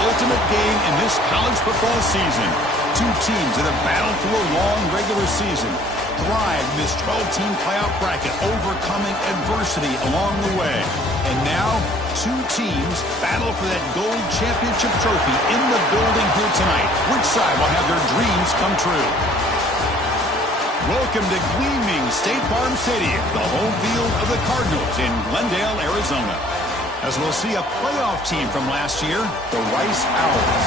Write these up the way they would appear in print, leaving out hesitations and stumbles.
ultimate game in this college football season. Two teams that have battled through a long regular season, thrived in this 12-team playoff bracket, overcoming adversity along the way. And now, two teams battle for that gold championship trophy in the building here tonight. Which side will have their dreams come true? Welcome to gleaming State Farm Stadium, the home field of the Cardinals in Glendale, Arizona. As we'll see a playoff team from last year, the Rice Owls,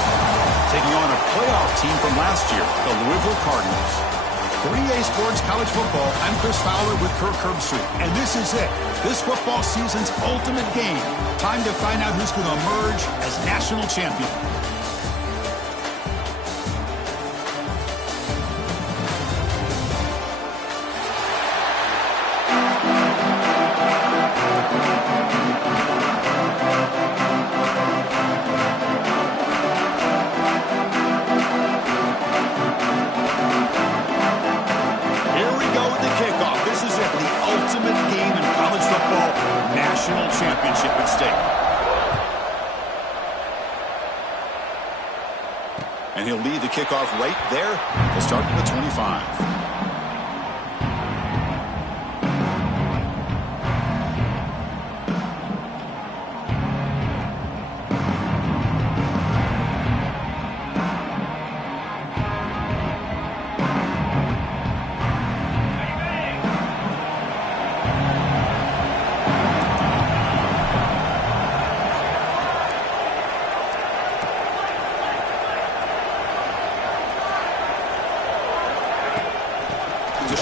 taking on a playoff team from last year, the Louisville Cardinals. For EA Sports College Football, I'm Chris Fowler with Kirk Herbstreit, and this is it. This football season's ultimate game. Time to find out who's going to emerge as national champion. Championship at stake. And he'll lead the kickoff right there. He'll start from the 25.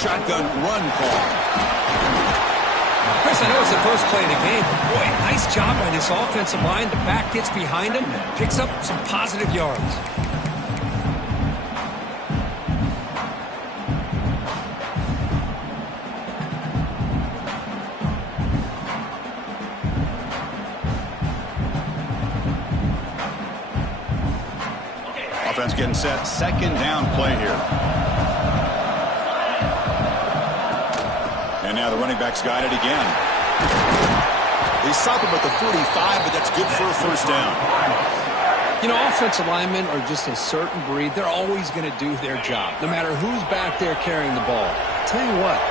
Shotgun run call. Chris, I know it's the first play of the game, but boy, nice job by this offensive line. The back gets behind him, picks up some positive yards. Offense getting set. Second down play here. And now the running back's got it again. They stop him at the 45, but that's good for a first down. You know, offensive linemen are just a certain breed. They're always going to do their job, no matter who's back there carrying the ball. I'll tell you what,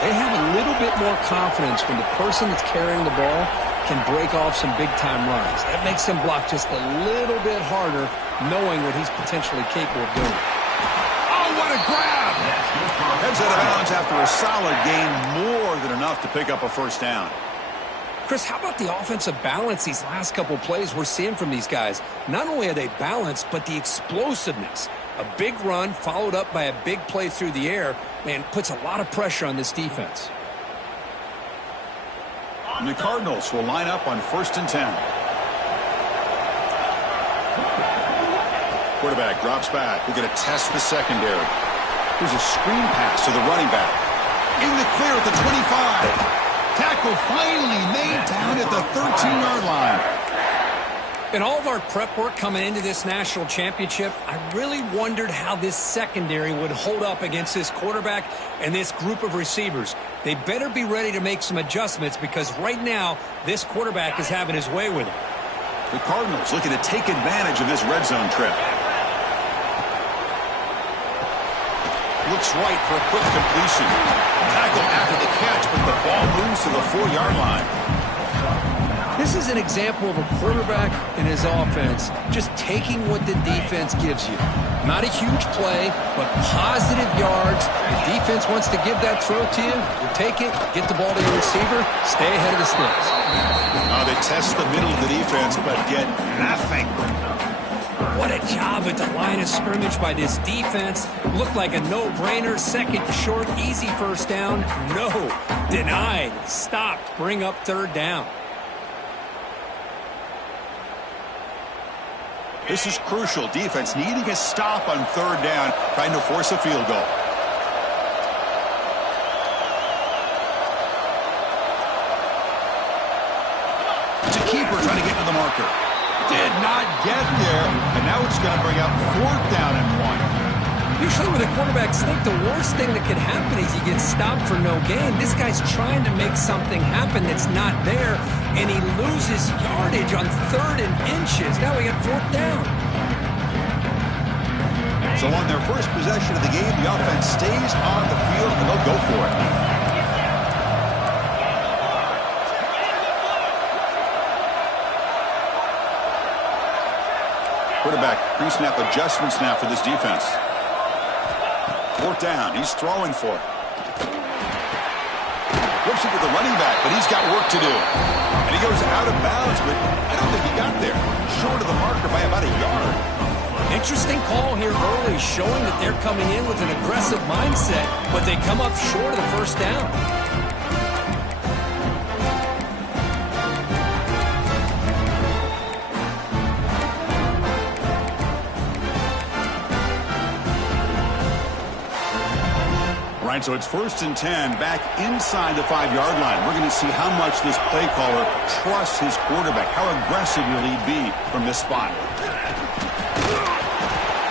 they have a little bit more confidence when the person that's carrying the ball can break off some big-time runs. That makes them block just a little bit harder, knowing what he's potentially capable of doing. Oh, what a grab! Heads out of bounds after a solid gain, more than enough to pick up a first down. Chris, how about the offensive balance these last couple plays we're seeing from these guys? Not only are they balanced, but the explosiveness. A big run followed up by a big play through the air, man, puts a lot of pressure on this defense. And the Cardinals will line up on 1st and 10. Quarterback drops back. We're going to test the secondary. Here's a screen pass to the running back. In the clear at the 25. Tackle finally made down at the 13-yard line. In all of our prep work coming into this national championship, I really wondered how this secondary would hold up against this quarterback and this group of receivers. They better be ready to make some adjustments because right now, this quarterback is having his way with it. The Cardinals looking to take advantage of this red zone trip. Looks right for a quick completion. Tackle after the catch, but the ball moves to the 4-yard line. This is an example of a quarterback and his offense just taking what the defense gives you. Not a huge play, but positive yards. The defense wants to give that throw to you. You take it, get the ball to your receiver, stay ahead of the sticks. They test the middle of the defense, but get nothing. What a job at the line of scrimmage by this defense. Looked like a no-brainer. Second short, easy first down. No. Denied. Stopped. Bring up 3rd down. This is crucial. Defense needing a stop on 3rd down, trying to force a field goal. It's a keeper trying to get to the marker. Did not get there, and now it's going to bring up 4th down and 1. Usually with a quarterback sneak, the worst thing that could happen is he gets stopped for no gain. This guy's trying to make something happen that's not there, and he loses yardage on 3rd and inches. Now we got 4th down. So on their first possession of the game, the offense stays on the field, and they'll go for it. Quarterback pre-snap adjustments now for this defense. 4th down. He's throwing for it. Flips it to the running back, but he's got work to do. And he goes out of bounds, but I don't think he got there. Short of the marker by about a yard. Interesting call here early, showing that they're coming in with an aggressive mindset, but they come up short of the 1st down. All right, so it's 1st and 10, back inside the 5-yard line. We're going to see how much this play caller trusts his quarterback. How aggressive will he be from this spot?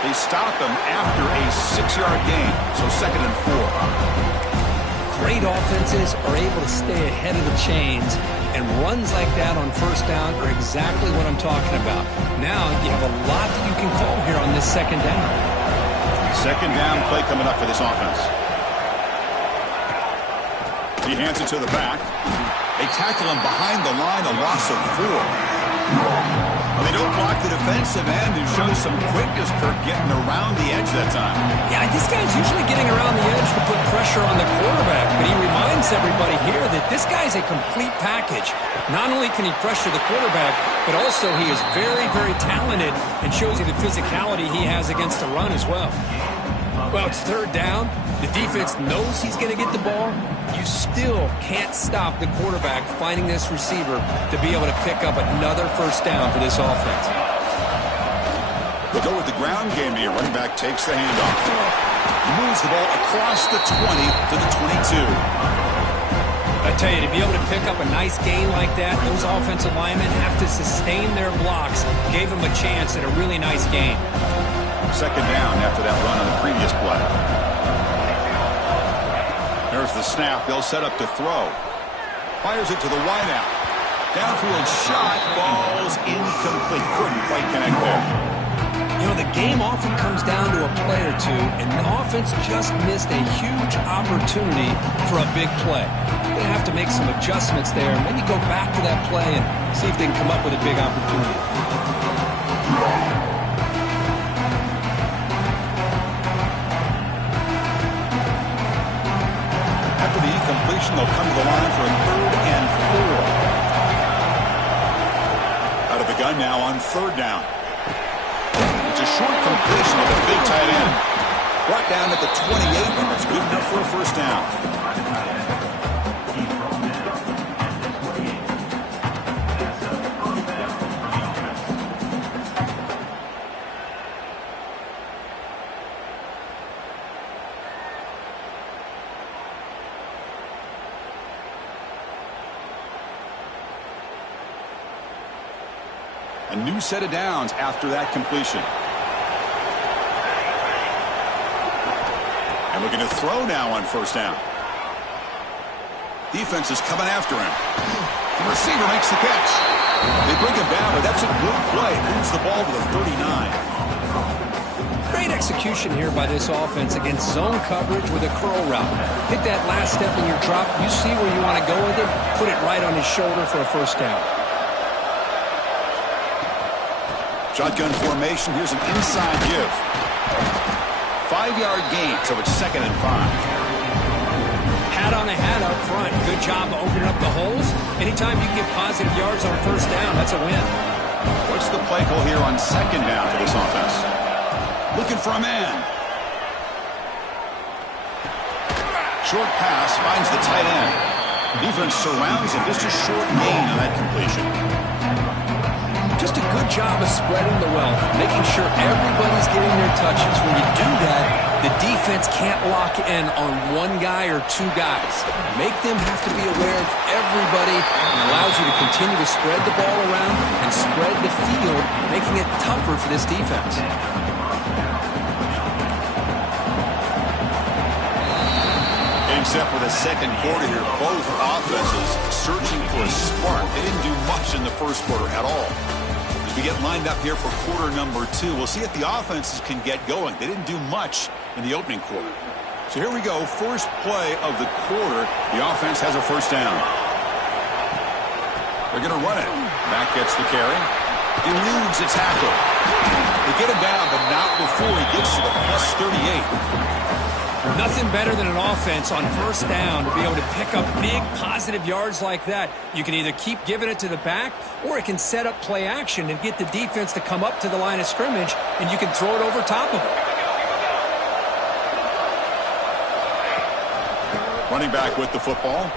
They stop him after a 6-yard gain, so 2nd and 4. Great offenses are able to stay ahead of the chains, and runs like that on 1st down are exactly what I'm talking about. Now you have a lot that you can call here on this 2nd down. 2nd down play coming up for this offense. He hands it to the back. They tackle him behind the line, a loss of 4. Well, they don't block the defensive end and show some quickness, Kirk, getting around the edge that time. Yeah, this guy's usually getting around the edge to put pressure on the quarterback, but he reminds everybody here that this guy's a complete package. Not only can he pressure the quarterback, but also he is very, very talented and shows you the physicality he has against the run as well. Well, it's 3rd down. The defense knows he's going to get the ball. You still can't stop the quarterback finding this receiver to be able to pick up another 1st down for this offense. They'll go with the ground game here. Running back takes the handoff. He moves the ball across the 20 to the 22. I tell you, to be able to pick up a nice gain like that, those offensive linemen have to sustain their blocks. Gave him a chance at a really nice gain. 2nd down after that run on the previous play. There's the snap. They'll set up to throw. Fires it to the wideout. Downfield shot falls incomplete. Couldn't quite connect there. You know, the game often comes down to a play or two, and the offense just missed a huge opportunity for a big play. They're going to have to make some adjustments there. Maybe go back to that play and see if they can come up with a big opportunity. They'll come to the line for a 3rd and 4. Out of the gun now on 3rd down. It's a short completion with a big tight end. Brought down at the 28, and it's good enough for a 1st down. A new set of downs after that completion. And looking to throw now on 1st down. Defense is coming after him. The receiver makes the catch. They bring him down, but that's a good play. Moves the ball to the 39. Great execution here by this offense against zone coverage with a curl route. Hit that last step in your drop. You see where you want to go with it. Put it right on his shoulder for a 1st down. Shotgun formation. Here's an inside give. 5-yard gain, so it's 2nd and 5. Hat on a hat up front. Good job of opening up the holes. Anytime you get positive yards on 1st down, that's a win. What's the play call here on 2nd down for this offense? Looking for a man. Short pass finds the tight end. Defense surrounds him. Just a short gain on that completion. Just a good job of spreading the wealth, making sure everybody's getting their touches. When you do that, the defense can't lock in on one guy or 2 guys. Make them have to be aware of everybody, and allows you to continue to spread the ball around and spread the field, making it tougher for this defense. Except for the second quarter here, both offenses searching for a spark. They didn't do much in the first quarter at all. As we get lined up here for quarter number 2, we'll see if the offenses can get going. They didn't do much in the opening quarter. So here we go, first play of the quarter. The offense has a first down. They're going to run it. Mack gets the carry. Eludes a tackle. They get him down, but not before he gets to the plus 38. Nothing better than an offense on first down to be able to pick up big positive yards like that. You can either keep giving it to the back, or it can set up play action and get the defense to come up to the line of scrimmage, and you can throw it over top of it. Running back with the football.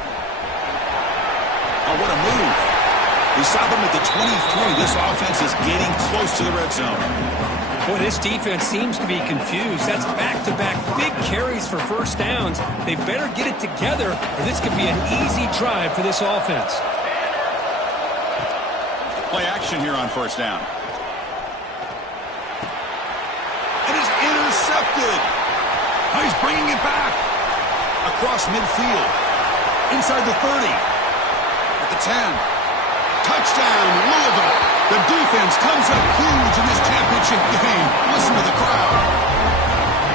Oh, what a move. We saw them at the 23. This offense is getting close to the red zone. Boy, this defense seems to be confused. That's back-to-back big carries for first downs. They better get it together, or this could be an easy drive for this offense. Play action here on first down. It is intercepted. Oh, he's bringing it back. Across midfield. Inside the 30. At the 10. Touchdown, Louisville. The defense comes up huge in this championship game. Listen to the crowd.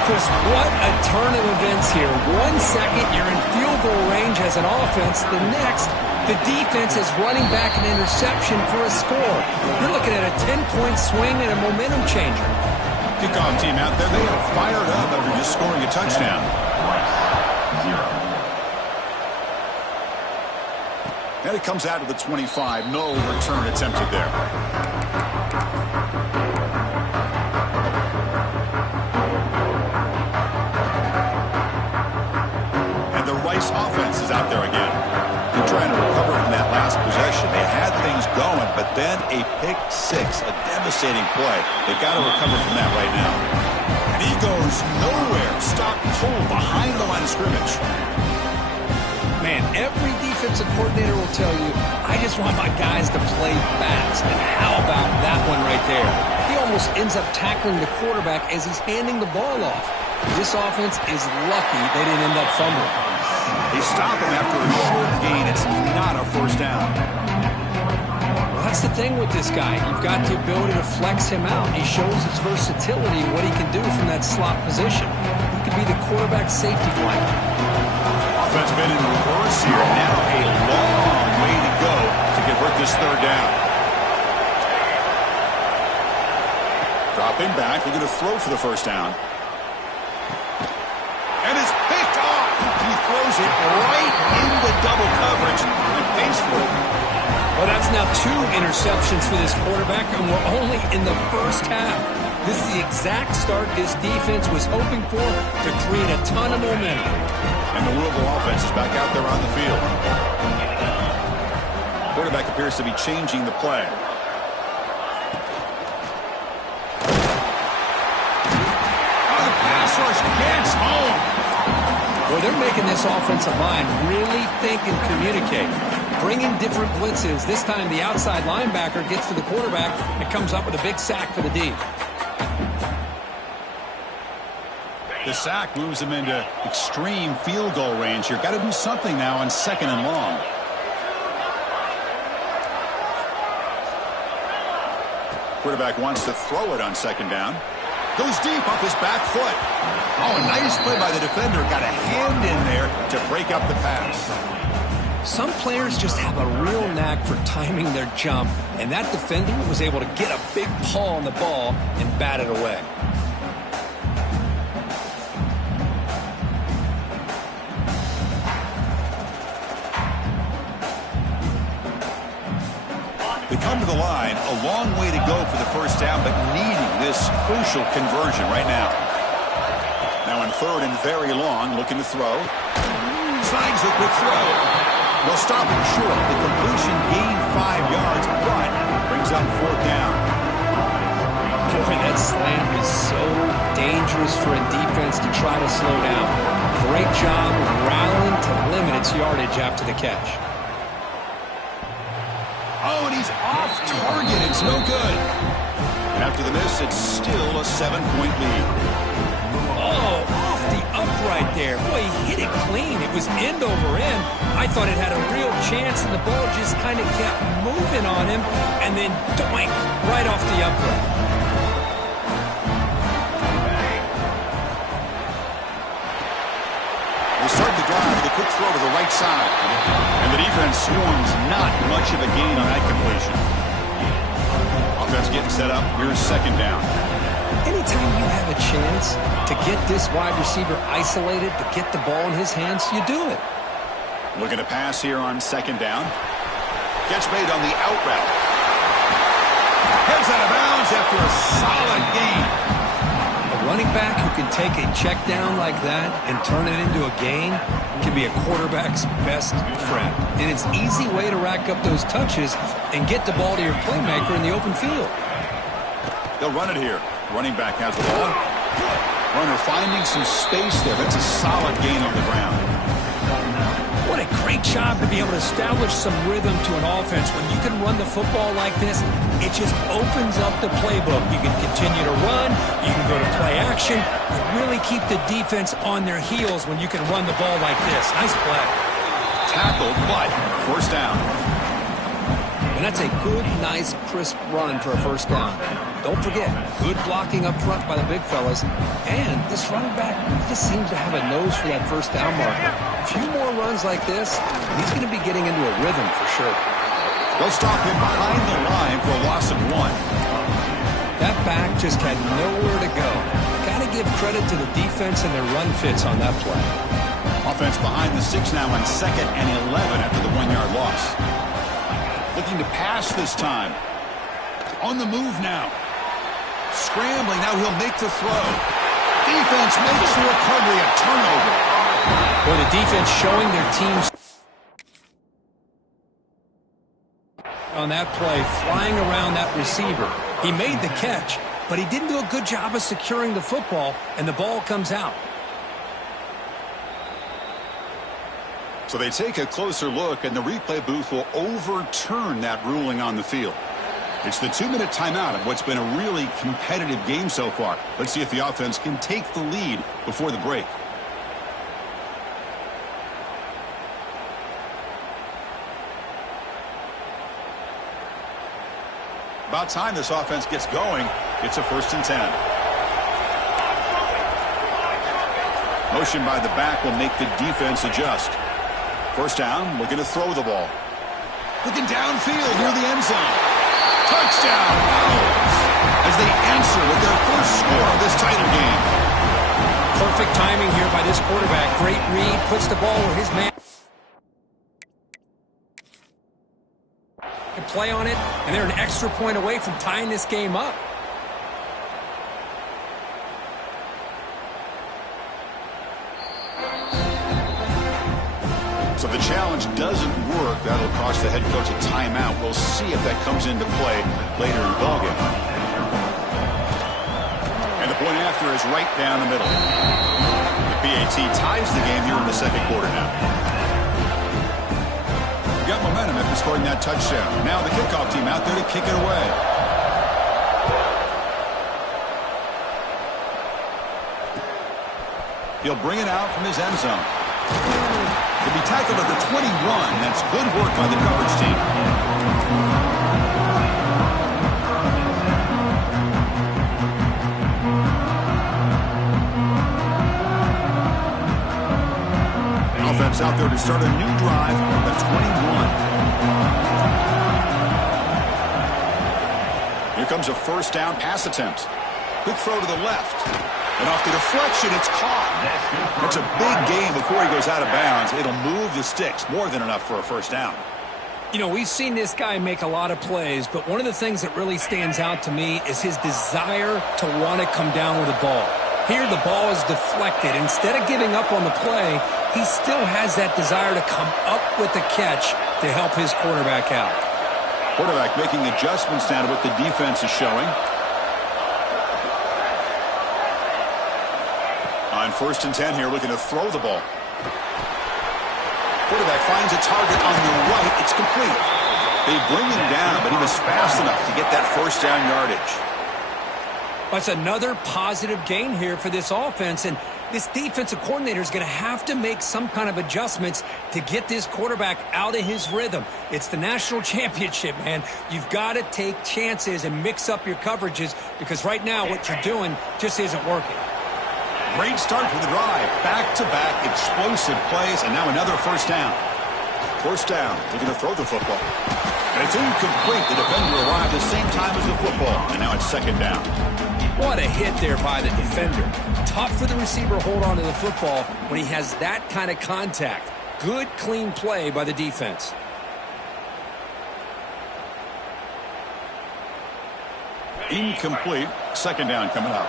Chris, what a turn of events here. 1 second, you're in field goal range as an offense. The next, the defense is running back an interception for a score. You're looking at a 10-point swing and a momentum changer. Kickoff team out there, they are fired up after just scoring a touchdown. 0. And it comes out to the 25. No return attempted there. And the Rice offense is out there again. They're trying to recover from that last possession. They had things going, but then a pick six, a devastating play. They've got to recover from that right now. And he goes nowhere. Stop cold behind the line of scrimmage. Man, every defensive coordinator will tell you, I just want my guys to play fast. And how about that one right there? He almost ends up tackling the quarterback as he's handing the ball off. This offense is lucky they didn't end up fumbling. They stop him after a short gain. It's not a first down. Well, that's the thing with this guy. You've got the ability to flex him out. He shows his versatility and what he can do from that slot position. He could be the quarterback safety blanket. Offense been in reverse here. Now a long way to go to convert this third down. Dropping back. They're going to throw for the first down. And it's picked off. He throws it right into double coverage and pays for it. Well, that's now 2 interceptions for this quarterback, and we're only in the first half. This is the exact start this defense was hoping for to create a ton of momentum. And the Louisville offense is back out there on the field. Quarterback appears to be changing the play. Oh, the pass rush gets home. Well, they're making this offensive line really think and communicate. Bringing different blitzes. This time the outside linebacker gets to the quarterback and comes up with a big sack for the D. The sack moves him into extreme field goal range here. Got to do something now on second and long. Quarterback wants to throw it on second down. Goes deep off his back foot. Oh, a nice play by the defender. Got a hand in there to break up the pass. Some players just have a real knack for timing their jump, and that defender was able to get a big paw on the ball and bat it away. They come to the line, a long way to go for the first down, but needing this crucial conversion right now. Now in third and very long, looking to throw. Slides a quick throw. They'll stop him short. The completion gained 5 yards, but brings up fourth down. Boy, that slant is so dangerous for a defense to try to slow down. Great job of rallying to limit its yardage after the catch. Oh, and he's off target. It's no good. And after the miss, it's still a 7-point lead. Oh, off the upright there. Boy, he hit it clean. It was end over end. I thought it had a real chance, and the ball just kind of kept moving on him, and then doink, right off the upright. We'll start the drive with a quick throw to the right side. And the defense swarms not much of a gain on that completion. Offense getting set up. Here's second down. Anytime you have a chance to get this wide receiver isolated, to get the ball in his hands, you do it. Looking to pass here on second down. Catch made on the out route. Heads out of bounds after a solid gain. A running back who can take a check down like that and turn it into a gain can be a quarterback's best friend. And it's an easy way to rack up those touches and get the ball to your playmaker in the open field. They'll run it here. Running back has the ball. Runner finding some space there. That's a solid gain on the ground. What a great job to be able to establish some rhythm to an offense. When you can run the football like this, it just opens up the playbook. You can continue to run. You can go to play action. You really keep the defense on their heels when you can run the ball like this. Nice play. Tackled, but first down. And that's a good, nice, crisp run for a first down. Don't forget, good blocking up front by the big fellas. And this running back just seems to have a nose for that first down marker. A few more runs like this, he's going to be getting into a rhythm for sure. They'll stop him behind the line for a loss of 1. That back just had nowhere to go. Got to give credit to the defense and their run fits on that play. Offense behind the 6 now on 2nd and 11 after the 1-yard loss. Looking to pass this time. On the move now. Scrambling, now he'll make the throw. Defense makes the recovery, a turnover. Boy, the defense showing their teams on that play, flying around that receiver. He made the catch, but he didn't do a good job of securing the football, and the ball comes out. So they take a closer look, and the replay booth will overturn that ruling on the field. It's the 2-minute timeout of what's been a really competitive game so far. Let's see if the offense can take the lead before the break. About time this offense gets going. It's a 1st and 10. Motion by the back will make the defense adjust. First down, looking to throw the ball. Looking downfield near the end zone. Touchdown, Owls, as they answer with their first score of this title game. Perfect timing here by this quarterback. Great read, puts the ball where his man can play on it, and they're an extra point away from tying this game up. So the challenge doesn't work. That'll cost the head coach a timeout. We'll see if that comes into play later in the ballgame. And the point after is right down the middle. The PAT ties the game here in the 2nd quarter now. We got momentum after scoring that touchdown. Now the kickoff team out there to kick it away. He'll bring it out from his end zone. He'll be tackled at the 21. That's good work by the coverage team. Offense out there to start a new drive at the 21. Here comes a first down pass attempt. Quick throw to the left. And off the deflection, it's caught. That's a big gain before he goes out of bounds. It'll move the sticks, more than enough for a first down. You know, we've seen this guy make a lot of plays, but one of the things that really stands out to me is his desire to want to come down with the ball. Here, the ball is deflected. Instead of giving up on the play, he still has that desire to come up with the catch to help his quarterback out. Quarterback making adjustments now to what the defense is showing. On 1st and 10 here, looking to throw the ball. Quarterback finds a target on the right. It's complete. They bring him down, but he was fast enough to get that first down yardage. That's another positive gain here for this offense, and this defensive coordinator is going to have to make some kind of adjustments to get this quarterback out of his rhythm. It's the national championship, man. You've got to take chances and mix up your coverages because right now what you're doing just isn't working. Great start to the drive. Back-to-back explosive plays, and now another first down. First down. Looking to throw the football. And it's incomplete. The defender arrived at the same time as the football, and now it's second down. What a hit there by the defender. Tough for the receiver to hold on to the football when he has that kind of contact. Good, clean play by the defense. Incomplete. Second down coming up.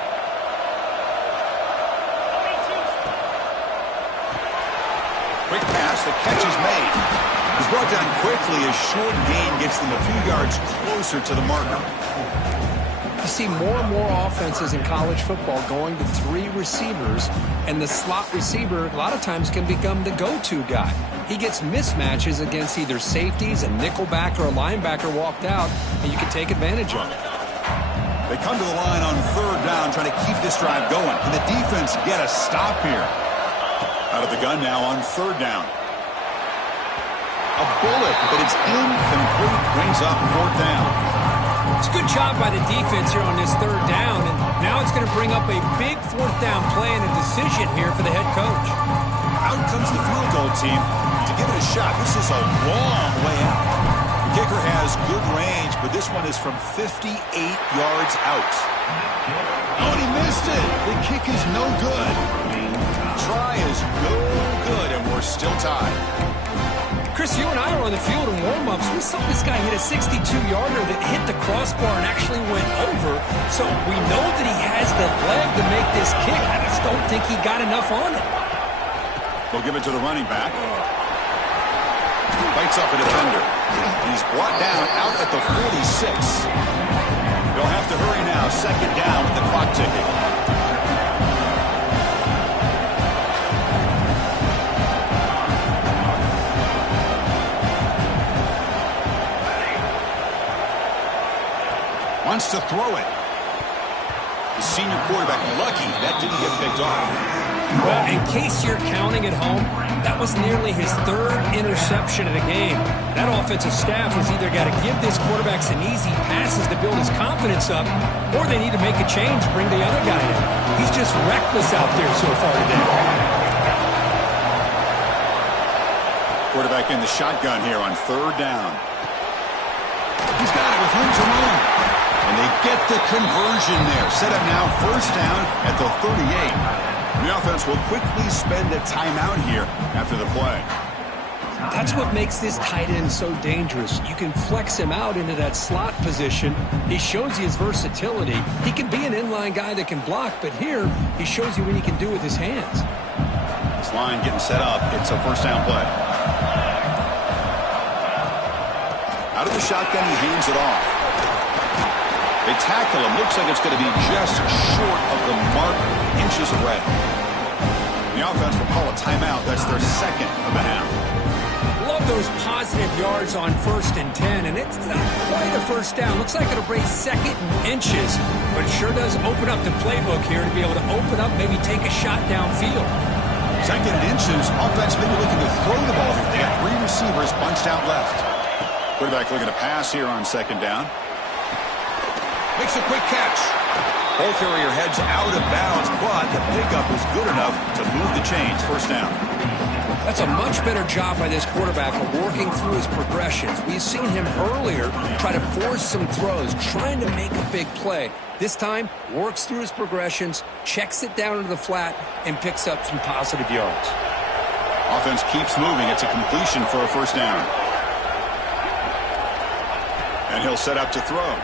Quick pass. The catch is made. He's brought down quickly. A short gain gets them a few yards closer to the marker. You see more and more offenses in college football going to 3 receivers, and the slot receiver a lot of times can become the go-to guy. He gets mismatches against either safeties, a nickelback, or a linebacker walked out, and you can take advantage of it. They come to the line on third down, trying to keep this drive going. Can the defense get a stop here? Out of the gun now on third down. A bullet, but it's incomplete. Brings up fourth down. It's a good job by the defense here on this third down, and now it's going to bring up a big fourth down play and a decision here for the head coach. Out comes the field goal team to give it a shot. This is a long way out. The kicker has good range, but this one is from 58 yards out. Oh, and he missed it. The kick is no good. Try is no good, and we're still tied. Chris, you and I were on the field in warm-ups. We saw this guy hit a 62-yarder that hit the crossbar and actually went over. So we know that he has the leg to make this kick. I just don't think he got enough on it. They'll give it to the running back. Bites up a defender. He's brought down out at the 46. They'll have to hurry now. Second down with the clock ticking. Wants to throw it. The senior quarterback lucky that didn't get picked off. Well, in case you're counting at home, that was nearly his 3rd interception of the game. That offensive staff has either got to give this quarterback some easy passes to build his confidence up, or they need to make a change, bring the other guy in. He's just reckless out there so far today. Quarterback in the shotgun here on third down. He's got it with room to run. And they get the conversion there. Set up now first down at the 38. The offense will quickly spend a timeout here after the play. That's what makes this tight end so dangerous. You can flex him out into that slot position. He shows you his versatility. He can be an inline guy that can block, but here he shows you what he can do with his hands. This line getting set up. It's a first down play. Out of the shotgun, he hands it off. They tackle him. Looks like it's going to be just short of the mark, inches away. The offense will call a timeout. That's their second of the half. Love those positive yards on 1st and 10, and it's not quite a first down. Looks like it'll bring second and inches, but it sure does open up the playbook here to be able to open up, maybe take a shot downfield. Second and inches. Offense maybe looking to throw the ball here. They got 3 receivers bunched out left. Quarterback looking to pass here on second down. Makes a quick catch. Ball carrier heads out of bounds, but the pickup is good enough to move the chains. First down. That's a much better job by this quarterback of working through his progressions. We've seen him earlier try to force some throws, trying to make a big play. This time, works through his progressions, checks it down into the flat, and picks up some positive yards. Offense keeps moving. It's a completion for a first down. And he'll set up to throw.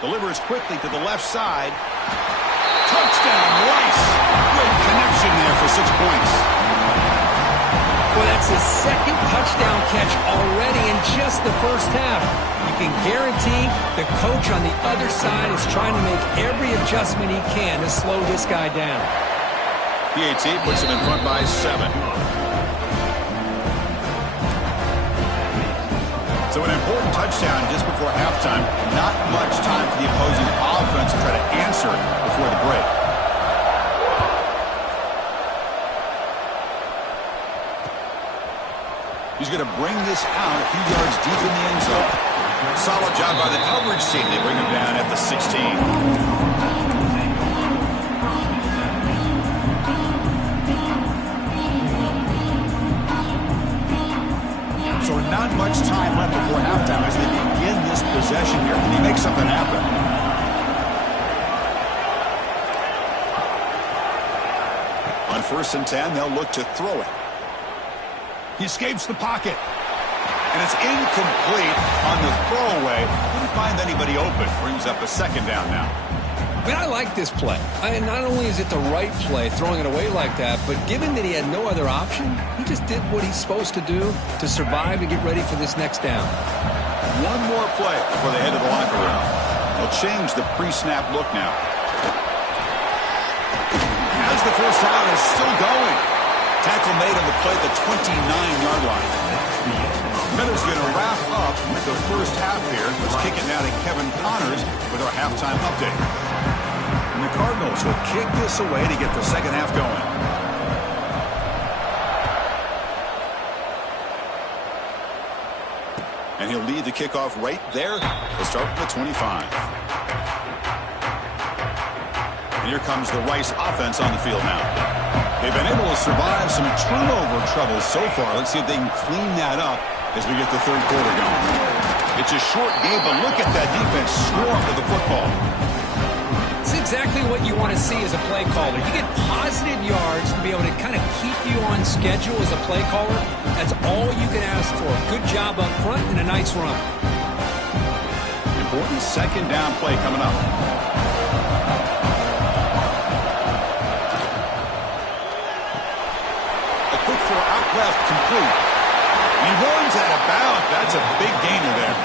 Delivers quickly to the left side. Touchdown, Rice. Good connection there for 6 points. Well, that's his second touchdown catch already in just the first half. You can guarantee the coach on the other side is trying to make every adjustment he can to slow this guy down. PAT puts him in front by 7. So an important touchdown just before halftime. Not much time for the opposing offense to try to answer before the break. He's going to bring this out a few yards deep in the end zone. Solid job by the coverage team. They bring him down at the 16. So not much time left before halftime as they begin this possession here. Can he make something happen? On 1st and 10, they'll look to throw it. He escapes the pocket. And it's incomplete on the throwaway. Couldn't find anybody open. Brings up a 2nd down now. I mean, I like this play. Not only is it the right play, throwing it away like that, but given that he had no other option, he just did what he's supposed to do to survive and get ready for this next down. One more play before they head to the locker room. They'll change the pre-snap look now. As the first down is still going. Tackle made on the play at the 29-yard line. Miller's going to wrap up with the first half here. Let's kick it now to Kevin Connors with our halftime update. And the Cardinals will kick this away to get the second half going. And he'll lead the kickoff right there. He'll start from the 25. And here comes the Rice offense on the field now. They've been able to survive some turnover trouble so far. Let's see if they can clean that up as we get the third quarter going. It's a short game, but look at that defense swarm with the football. It's exactly what you want to see as a play caller. You get positive yards to be able to kind of keep you on schedule as a play caller. That's all you can ask for. Good job up front and a nice run. Important 2nd down play coming up. A quick throw out left, complete. He runs out of bounds. That's a big gainer there.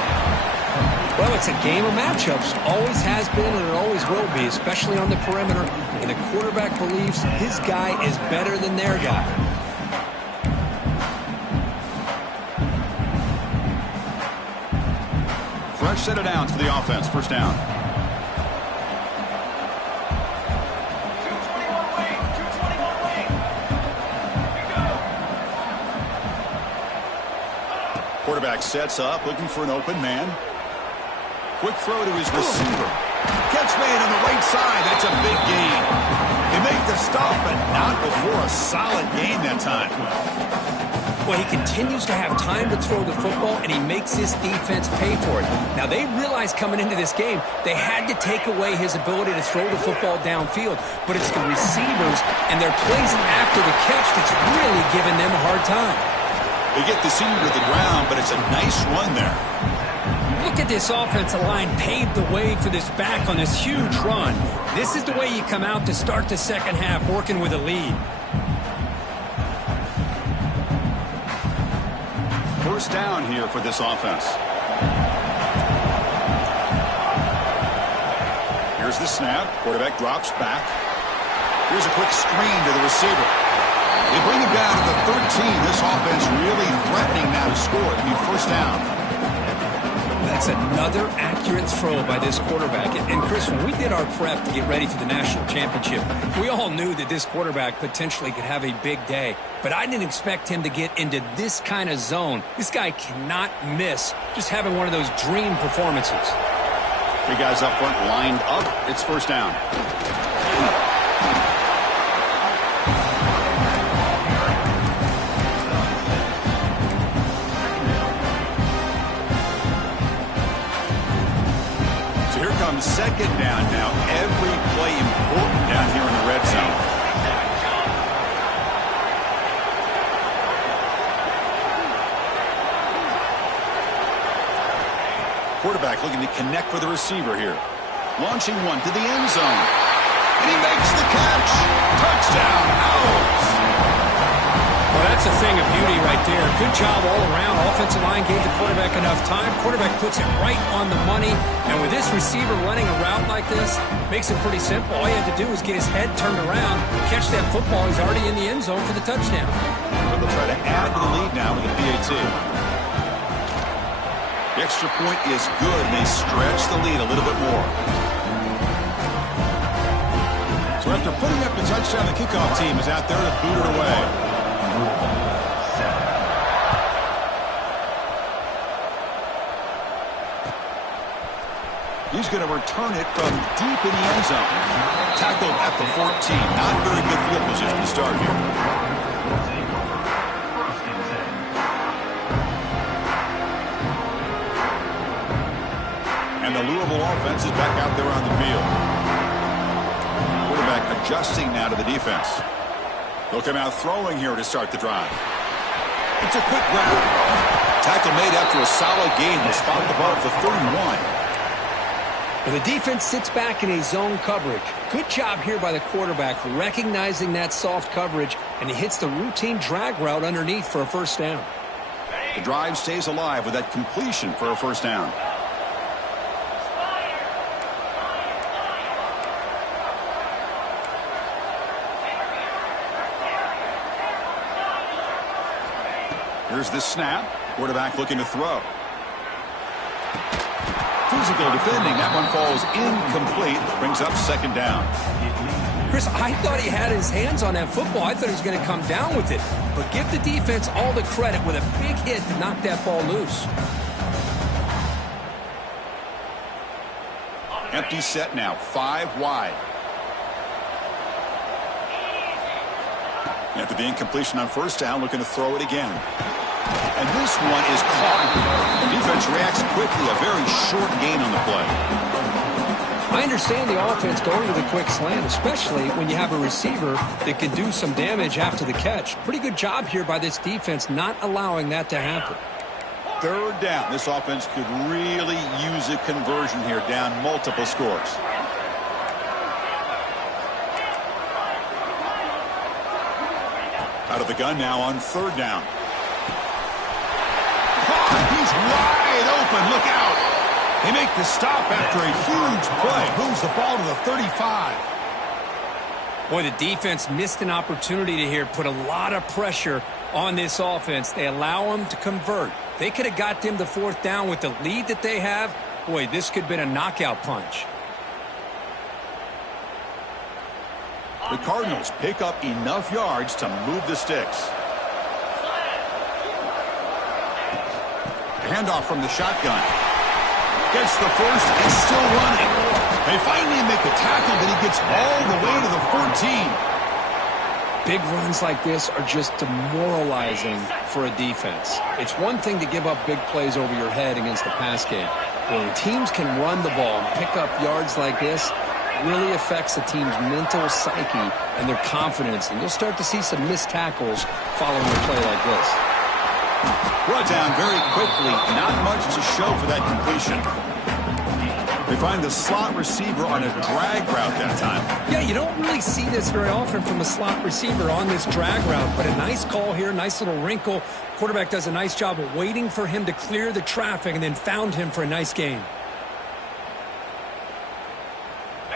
Well, it's a game of matchups. Always has been and it always will be, especially on the perimeter. And the quarterback believes his guy is better than their guy. Fresh set of downs for the offense. First down. Quarterback sets up, looking for an open man. Quick throw to his receiver. Catch made on the right side. That's a big gain. They make the stop, but not before a solid gain that time. Well, he continues to have time to throw the football, and he makes his defense pay for it. Now, they realized coming into this game they had to take away his ability to throw the football downfield, but it's the receivers and their plays after the catch that's really giving them a hard time. They get the senior to the ground, but it's a nice run there. Look at this offensive line paved the way for this back on this huge run. This is the way you come out to start the second half, working with a lead. First down here for this offense. Here's the snap. Quarterback drops back. Here's a quick screen to the receiver. They bring him down to the 13. This offense really threatening now to score. It'll be first down. That's another accurate throw by this quarterback. And Chris, when we did our prep to get ready for the national championship, we all knew that this quarterback potentially could have a big day. But I didn't expect him to get into this kind of zone. This guy cannot miss just having one of those dream performances. Three guys up front lined up. It's first down. Second down now. Every play important down here in the red zone. Quarterback looking to connect with the receiver here. Launching one to the end zone. And he makes the catch. Touchdown, Owls. Well, that's a thing of beauty right there. Good job all around. Offensive line gave the quarterback enough time. Quarterback puts it right on the money. And with this receiver running a route like this, makes it pretty simple. All he had to do was get his head turned around, catch that football. He's already in the end zone for the touchdown. They'll try to add to the lead now with a PAT. The extra point is good, and they stretch the lead a little bit more. So after putting up the touchdown, the kickoff team is out there to boot it away. He's going to return it from deep in the end zone. Tackled at the 14. Not very good field position to start here. And the Louisville offense is back out there on the field. Quarterback adjusting now to the defense. They'll come out throwing here to start the drive. It's a quick grab. Tackle made after a solid gain. Will spot the ball at the 31. Well, the defense sits back in a zone coverage. Good job here by the quarterback for recognizing that soft coverage, and he hits the routine drag route underneath for a first down. The drive stays alive with that completion for a first down. Here's the snap. Quarterback looking to throw. Physical defending. That one falls incomplete. Brings up second down. Chris, I thought he had his hands on that football. I thought he was going to come down with it. But give the defense all the credit with a big hit to knock that ball loose. Empty set now. 5 wide. After the incompletion on first down, looking to throw it again. And this one is caught. The defense reacts quickly. A very short gain on the play. I understand the offense going to the quick slant, especially when you have a receiver that can do some damage after the catch. Pretty good job here by this defense not allowing that to happen. Third down. This offense could really use a conversion here, down multiple scores. Out of the gun now on third down. He's wide open. Look out. They make the stop after a huge play. Moves the ball to the 35. Boy, the defense missed an opportunity to here put a lot of pressure on this offense. They allow them to convert. They could have got them the fourth down with the lead that they have. Boy, this could have been a knockout punch. The Cardinals pick up enough yards to move the sticks. Handoff from the shotgun. Gets the first and still running. They finally make the tackle, but he gets all the way to the 14. Big runs like this are just demoralizing for a defense. It's one thing to give up big plays over your head against the pass game. When teams can run the ball and pick up yards like this, it really affects the team's mental psyche and their confidence. And you'll start to see some missed tackles following a play like this. Brought down very quickly. Not much to show for that completion. They find the slot receiver on a drag route that time. Yeah, you don't really see this very often from a slot receiver on this drag route, but a nice call here, nice little wrinkle. Quarterback does a nice job of waiting for him to clear the traffic and then found him for a nice gain.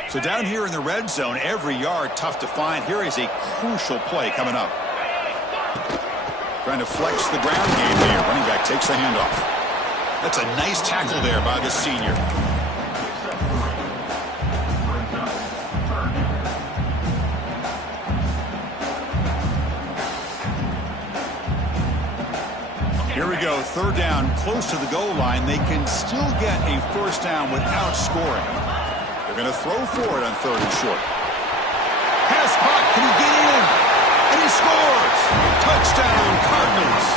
So down here in the red zone, every yard tough to find. Here is a crucial play coming up. Trying to flex the ground game here. Running back takes the handoff. That's a nice tackle there by the senior. Here we go. Third down, close to the goal line. They can still get a first down without scoring. They're going to throw for it on third and short. Has caught. Can he get in? And he scores! Touchdown, Cardinals!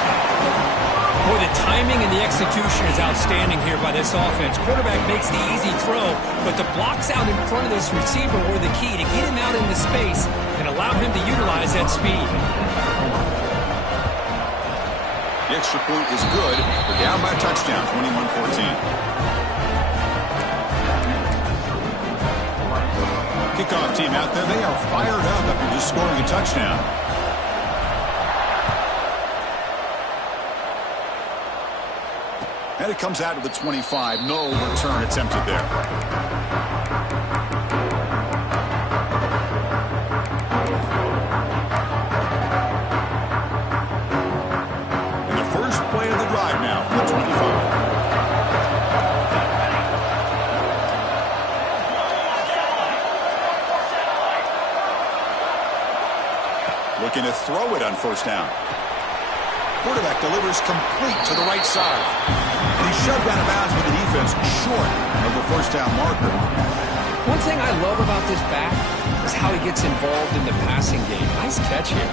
Boy, the timing and the execution is outstanding here by this offense. Quarterback makes the easy throw, but the blocks out in front of this receiver were the key to get him out into space and allow him to utilize that speed. The extra point is good. We're down by a touchdown, 21-14. Kickoff team out there, they are fired up after just scoring a touchdown. And it comes out of the 25. No return attempted there. And the first play of the drive now from the 25. Looking to throw it on first down. Quarterback delivers complete to the right side. And he's shoved out of bounds with the defense short. of the first down marker. One thing I love about this back is how he gets involved in the passing game. Nice catch here.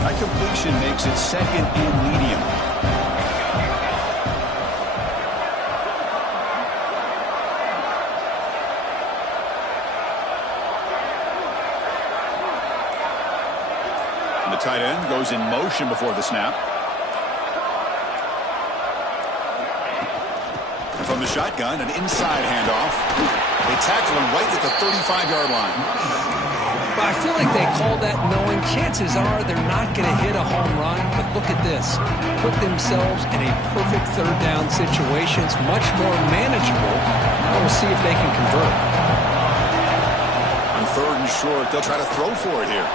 That completion makes it second and medium. And the tight end goes in motion before the snap. From the shotgun, an inside handoff. They tackle him right at the 35-yard line. But I feel like they call that knowing chances are they're not going to hit a home run. But look at this. Put themselves in a perfect third down situation. It's much more manageable. Now we'll see if they can convert. On third and short, they'll try to throw for it here.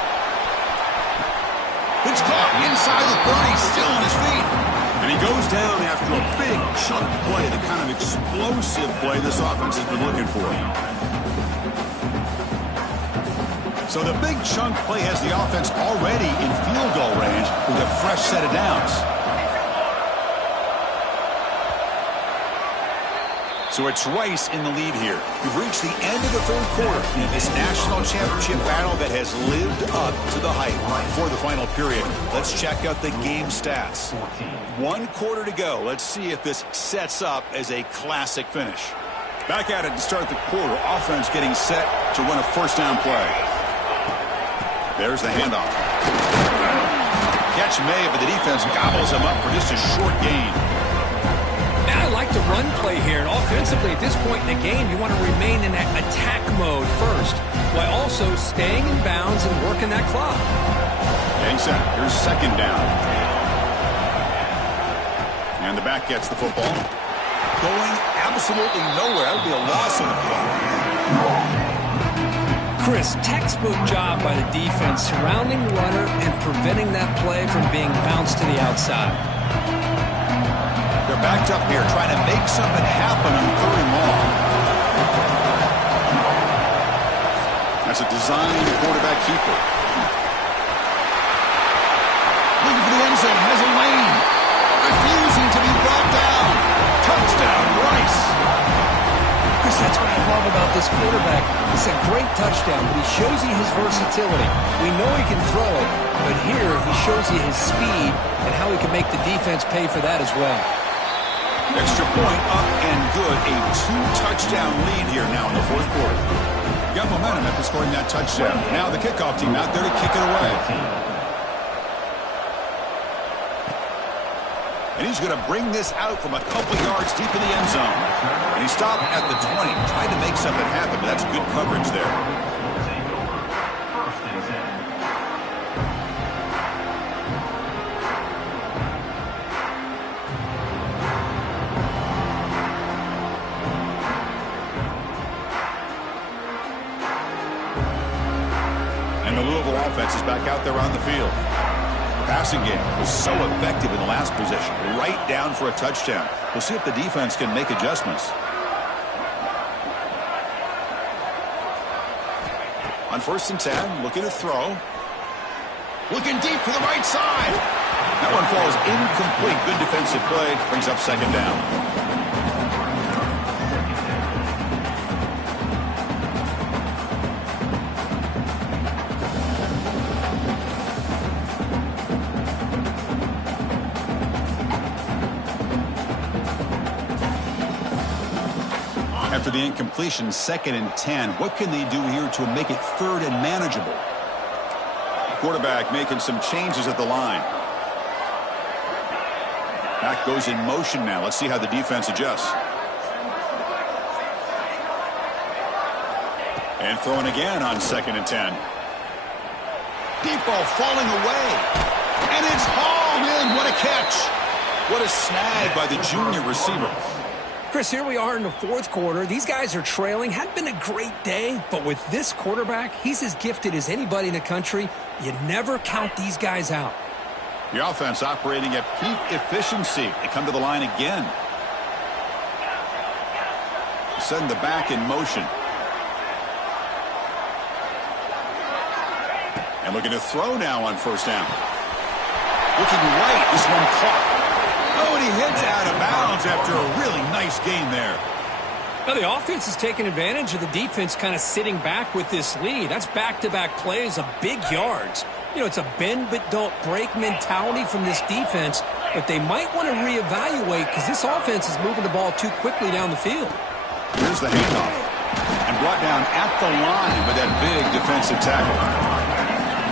It's caught inside the 30, still on his feet. And he goes down after a big chunk play, the kind of explosive play this offense has been looking for. So the big chunk play has the offense already in field goal range with a fresh set of downs. So it's Rice in the lead here. We've reached the end of the third quarter in this national championship battle that has lived up to the hype. For the final period, let's check out the game stats. 1 quarter to go. Let's see if this sets up as a classic finish. Back at it to start the quarter. Offense getting set to run a first down play. There's the handoff. Catch made, but the defense gobbles him up for just a short gain. I like the run play here. And offensively, at this point in the game, you want to remain in that attack mode first, while also staying in bounds and working that clock. Getting set. Here's second down. And the back gets the football. Going absolutely nowhere. That would be a loss on the play. Chris, textbook job by the defense surrounding the runner and preventing that play from being bounced to the outside. They're backed up here trying to make something happen on third and long. That's a designed quarterback keeper. Looking for the end zone, has a lane. Refusing to be brought down. Touchdown, Rice. Chris, that's what I love about this quarterback. It's a great touchdown, but he shows you his versatility. We know he can throw it, but here he shows you his speed and how he can make the defense pay for that as well. Extra point up and good. A 2-touchdown lead here now in the fourth quarter. Got momentum after scoring that touchdown. Now the kickoff team out there to kick it away. And he's going to bring this out from a couple yards deep in the end zone. And he stopped at the 20, trying to make something happen, but that's good coverage there. And the Louisville offense is back out there on the field. Passing game was so effective in the last possession, right down for a touchdown. We'll see if the defense can make adjustments. On 1st and 10, looking to throw. Looking deep to the right side. That one falls incomplete. Good defensive play. Brings up second down. After the incompletion, 2nd and 10. What can they do here to make it third and manageable? Quarterback making some changes at the line. Back goes in motion now. Let's see how the defense adjusts. And throwing again on 2nd and 10. Deep ball falling away. And it's hauled in. What a catch. What a snag by the junior receiver. Chris, here we are in the fourth quarter. These guys are trailing. Hadn't been a great day, but with this quarterback, he's as gifted as anybody in the country. You never count these guys out. The offense operating at peak efficiency. They come to the line again. Send the back in motion. And looking to throw now on 1st down. Looking right. This one caught. Oh, and he heads out of bounds after a really nice gain there. Now, the offense is taking advantage of the defense kind of sitting back with this lead. That's back-to-back plays of big yards. You know, it's a bend but don't break mentality from this defense, but they might want to reevaluate because this offense is moving the ball too quickly down the field. Here's the handoff. And brought down at the line with that big defensive tackle.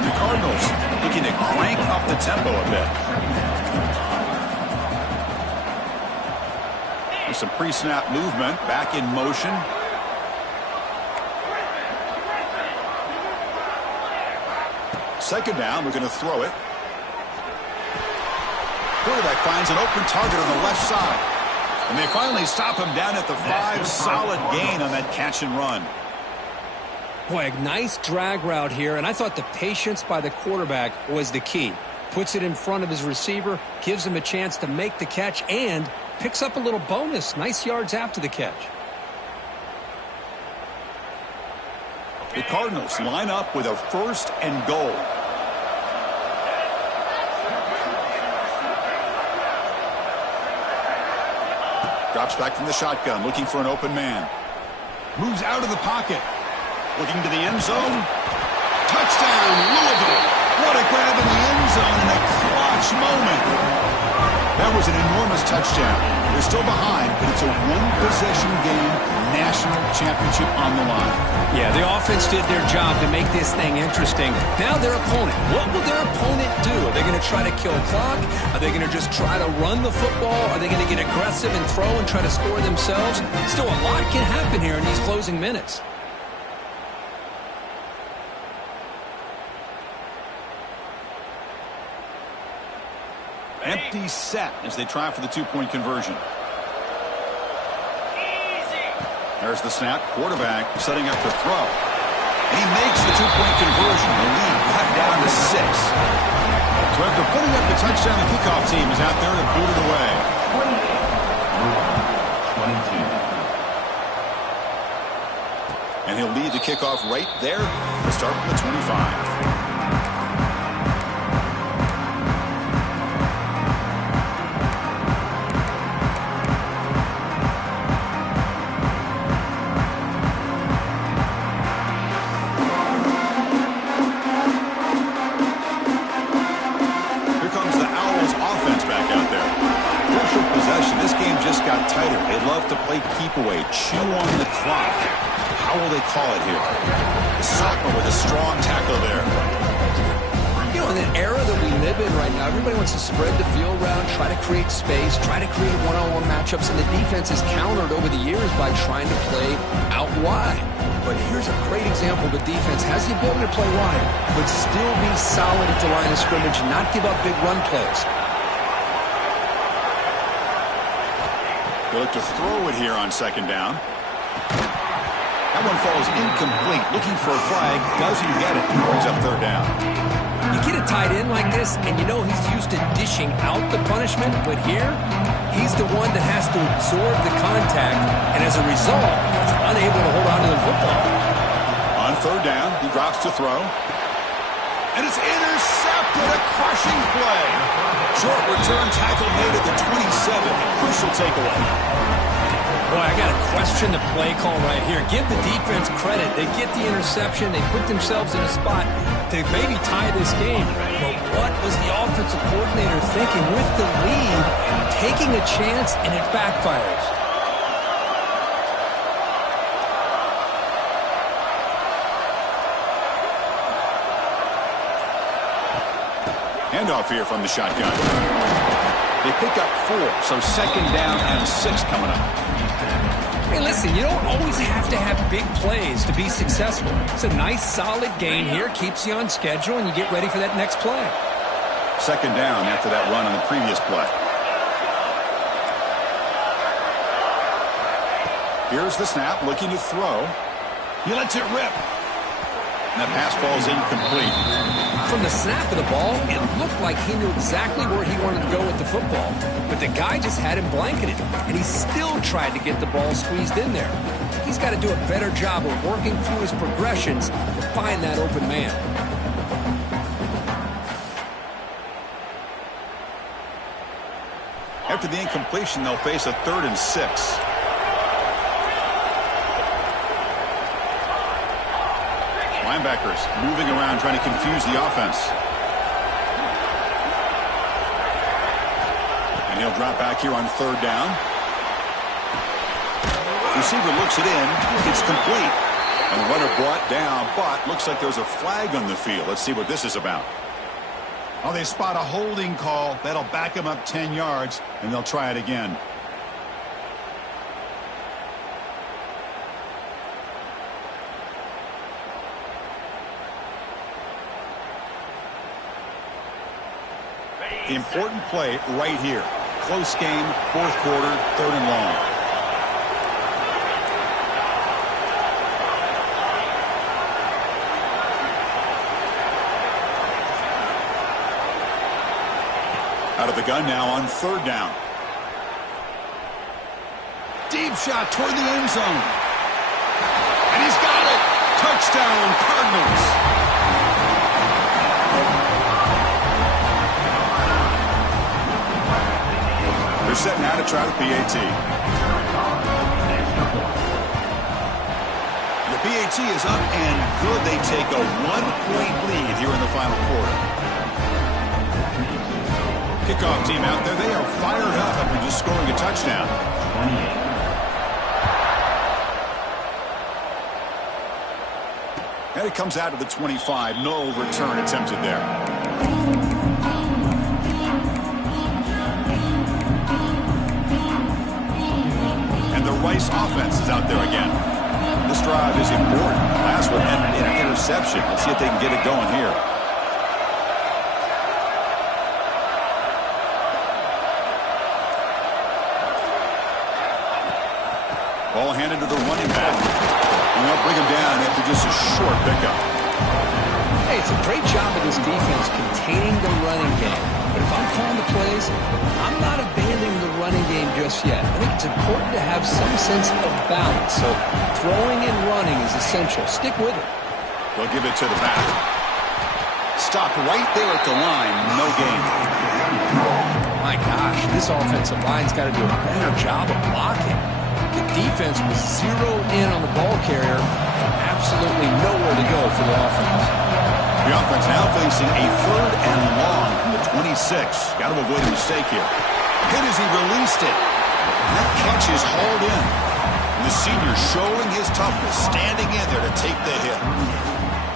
The Cardinals looking to crank up the tempo a bit. There's some pre-snap movement, back in motion. Second down, we're going to throw it. Quarterback finds an open target on the left side. And they finally stop him down at the 5. Solid gain on that catch and run. Boy, a nice drag route here, and I thought the patience by the quarterback was the key. Puts it in front of his receiver, gives him a chance to make the catch, and picks up a little bonus. Nice yards after the catch. The Cardinals line up with a 1st and goal. Drops back from the shotgun, looking for an open man. Moves out of the pocket. Looking to the end zone. Touchdown, Louisville. What a grab in the end zone in a clutch moment. That was an enormous touchdown. They're still behind, but it's a one-possession game, national championship on the line. Yeah, the offense did their job to make this thing interesting. Now their opponent. What will their opponent do? Are they going to try to kill clock? Are they going to just try to run the football? Are they going to get aggressive and throw and try to score themselves? Still, a lot can happen here in these closing minutes. Empty set as they try for the 2-point conversion. There's the snap. Quarterback setting up to throw. And he makes the 2-point conversion. The lead cut down to 6. So after putting up the touchdown, the kickoff team is out there to boot it away. 22. And he'll lead the kickoff right there to start from the 25. To play keep away, chew on the clock. How will they call it here? Soccer with a strong tackle there. You know, in the era that we live in right now, everybody wants to spread the field around, try to create space, try to create one-on-one matchups, and the defense is countered over the years by trying to play out wide. But here's a great example. The defense has the ability to play wide, but still be solid at the line of scrimmage, not give up big run plays. They look to throw it here on second down. That one falls incomplete. Looking for a flag. Doesn't get it. Brings up third down. You get a tight end like this, and you know he's used to dishing out the punishment, but here, he's the one that has to absorb the contact, and as a result, he's unable to hold on to the football. On third down, he drops to throw. And it's intercepted, a crushing play. Short return tackle made at the 27. A crucial takeaway. Boy, I got to question the play call right here. Give the defense credit. They get the interception. They put themselves in a spot to maybe tie this game. But what was the offensive coordinator thinking with the lead, taking a chance, and it backfires? Handoff here from the shotgun. They pick up 4, so second down and 6 coming up. Hey, listen, you don't always have to have big plays to be successful. It's a nice, solid game here, keeps you on schedule, and you get ready for that next play. Second down after that run on the previous play. Here's the snap, looking to throw. He lets it rip. And that pass falls incomplete. From the snap of the ball, it looked like he knew exactly where he wanted to go with the football. But the guy just had him blanketed, and he still tried to get the ball squeezed in there. He's got to do a better job of working through his progressions to find that open man. After the incompletion, they'll face a 3rd and 6. linebackers moving around trying to confuse the offense. And he'll drop back here on third down. Receiver looks it in. It's complete. And the runner brought down, but looks like there's a flag on the field. Let's see what this is about. Oh, they spot a holding call. That'll back him up 10 yards, and they'll try it again. The important play right here. Close game, fourth quarter, third and long. Out of the gun now on third down. Deep shot toward the end zone. And he's got it. Touchdown, Cardinals. They're set now to try the PAT. The PAT is up and good. They take a 1-point lead here in the final quarter. Kickoff team out there. They are fired up after just scoring a touchdown. And it comes out to the 25. No return attempted there. And the Rice offense is out there again. This drive is important. Last one ended in an interception. Let's see if they can get it going here. Ball handed to the running back. And they'll bring him down after just a short pickup. Hey, it's a great job of this defense containing the running game. But if I'm calling the plays, I'm not abandoning the running game just yet. I think it's important to have some sense of balance. So throwing and running is essential. Stick with it. They'll give it to the back. Stopped right there at the line. No gain. My gosh, this offensive line's got to do a better job of blocking. The defense was zeroed in on the ball carrier and absolutely nowhere to go for the offense. The offense now facing a third and long from the 26. Got to avoid a mistake here. Hit as he released it. That catch is hauled in. The senior showing his toughness, standing in there to take the hit.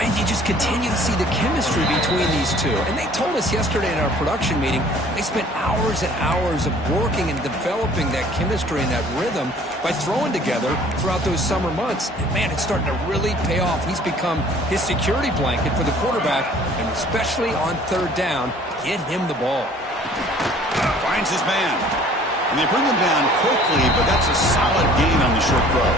And you just continue to see the chemistry between these two. And they told us yesterday in our production meeting, they spent hours and hours of working and developing that chemistry and that rhythm by throwing together throughout those summer months. And, man, it's starting to really pay off. He's become his security blanket for the quarterback, and especially on third down, get him the ball. Finds his man. And they bring him down quickly, but that's a solid gain on the short throw.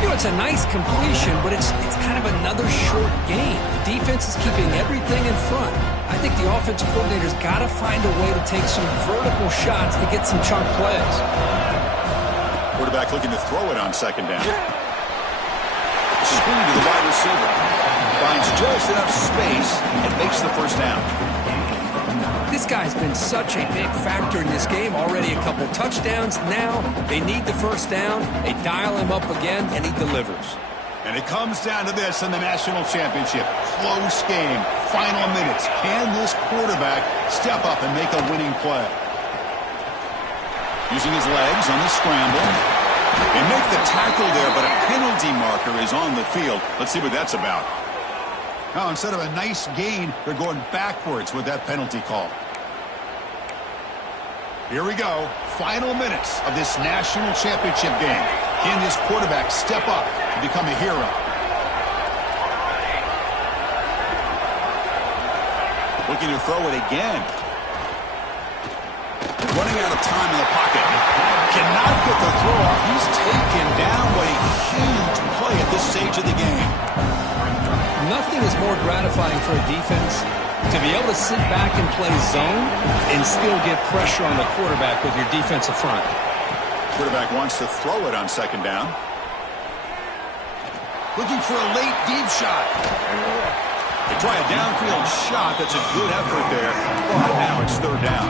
You know, it's a nice completion, but it's kind of another short game. The defense is keeping everything in front. I think the offensive coordinator's got to find a way to take some vertical shots to get some chunk plays. Quarterback looking to throw it on second down. Screen to the wide receiver. Finds just enough space and makes the first down. This guy's been such a big factor in this game. Already a couple touchdowns. Now they need the first down. They dial him up again, and he delivers. And it comes down to this in the national championship. Close game. Final minutes. Can this quarterback step up and make a winning play? Using his legs on the scramble. They make the tackle there, but a penalty marker is on the field. Let's see what that's about. Now, instead of a nice gain, they're going backwards with that penalty call. Here we go. Final minutes of this national championship game. Can this quarterback step up and become a hero? Looking to throw it again. Running out of time in the pocket. Cannot get the throw off. He's taken down. What a huge play at this stage of the game. Nothing is more gratifying for a defense to be able to sit back and play zone and still get pressure on the quarterback with your defensive front. Quarterback wants to throw it on second down. Looking for a late deep shot. They try a downfield shot. That's a good effort there. But now it's third down.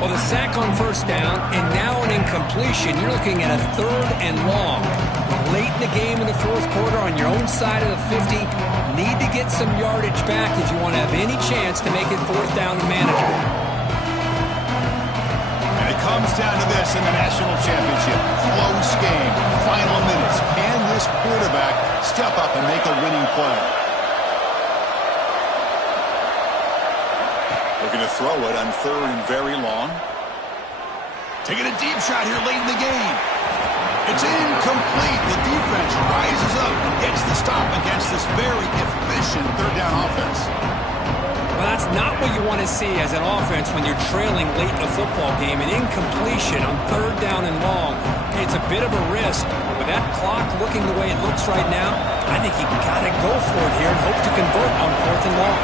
Well, the sack on first down and now an incompletion. You're looking at a third and long. late in the game in the fourth quarter on your own side of the 50. Need to get some yardage back if you want to have any chance to make it fourth down and manageable. And it comes down to this in the national championship. Close game, final minutes. Can this quarterback step up and make a winning play? Looking to throw it on third and very long. Taking a deep shot here late in the game. It's incomplete. The defense rises up and gets the stop against this very efficient third down offense. Well, that's not what you want to see as an offense when you're trailing late in a football game. An incompletion on third down and long. It's a bit of a risk. With that clock looking the way it looks right now, I think you got to go for it here and hope to convert on fourth and long.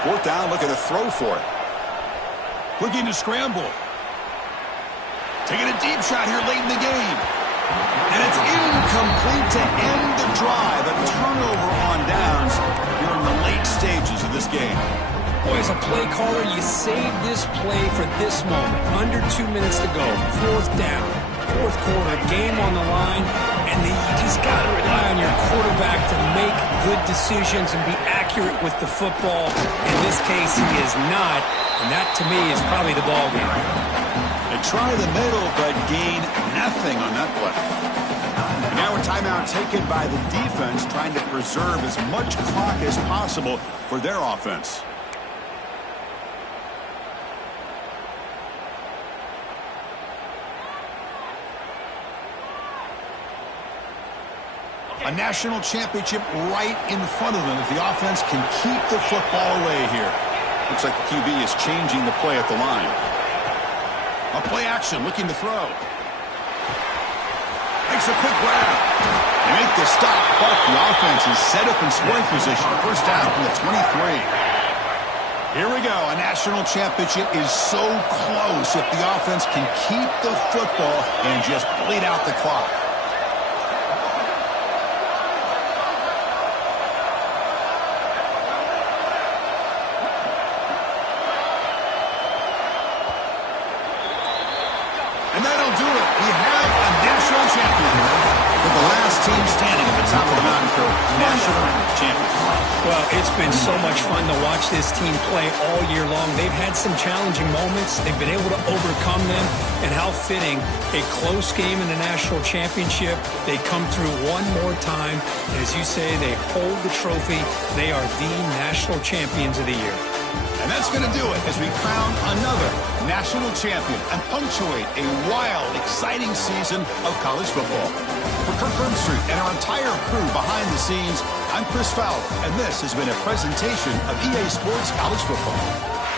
Fourth down, looking to throw for it. Looking to scramble. Taking a deep shot here late in the game. And it's incomplete to end the drive. A turnover on downs here in the late stages of this game. Boy, as a play caller, you save this play for this moment. Under 2 minutes to go. Fourth down. Fourth quarter, game on the line. And you just got to rely on your quarterback to make good decisions and be accurate with the football. In this case, he is not. And that, to me, is probably the ball game. They try the middle, but gain nothing on that play. And now a timeout taken by the defense, trying to preserve as much clock as possible for their offense. A national championship right in front of them if the offense can keep the football away here. Looks like the QB is changing the play at the line. A play action, looking to throw. Makes a quick grab. They make the stop, but the offense is set up in scoring position. First down from the 23. Here we go. A national championship is so close if the offense can keep the football and just bleed out the clock. And that'll do it. We have a national champion. With the last team standing at the top of the mountain for national champions. Well, it's been so much fun to watch this team play all year long. They've had some challenging moments. They've been able to overcome them. And how fitting, a close game in the national championship. They come through one more time. And as you say, they hold the trophy. They are the national champions of the year. And that's going to do it as we crown another national champion and punctuate a wild, exciting season of college football. For Kirk Herbstreit and our entire crew behind the scenes, I'm Chris Fowler, and this has been a presentation of EA Sports College Football.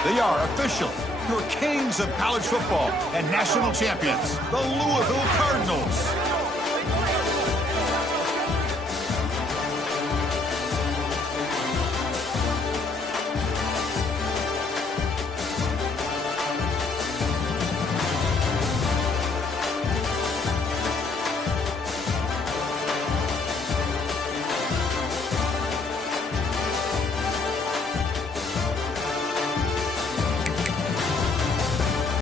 They are official, your kings of college football and national champions, the Louisville Cardinals.